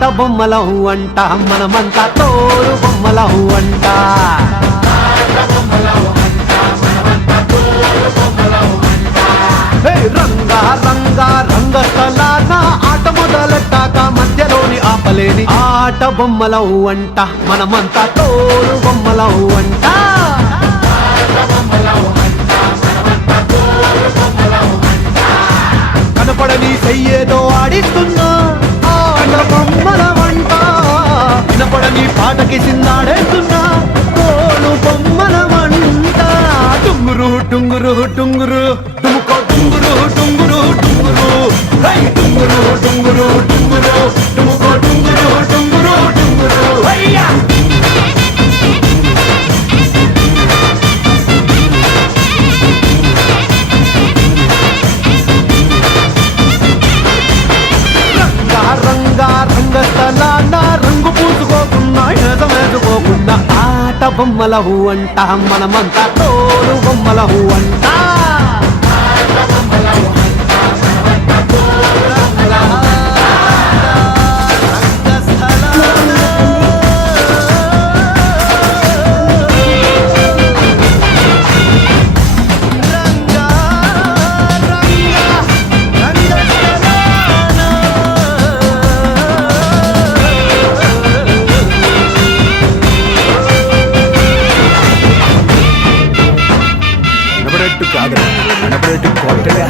ఆట బొమ్మలం అంట మనమంతా తోలు బొమ్మలం అంట రంగా రంగా రంగస్థలాన ఆట మొదలెట్టాక మధ్యలోని ఆపలేని ఆట బొమ్మలం అంట మనమంతా తోలు బొమ్మలం అంట కనపడని చెయ్యేదో ఆడిస్తున్నా ఆట బొమ్మలం అంట వినపడని పాటకి సిందాడేస్తున్నా తోలు బొమ్మలం అంట టుంగురు టుంగురు టుంగురు టుముకో టుంగురు టుంగురు టుంగురు హై టుంగురు టుంగురు టుంగురు టుముకో టుంగురు టుంగురు టుంగురు హయ్యా రంగా రంగా రంగస్థలాన రంగు పూసుకోకున్నా ఏదమేసుకోకుండా ఆట బొమ్మలహు అంట మనమంతా తోలు బొమ్మలహు అంట కాదు కొట్టలే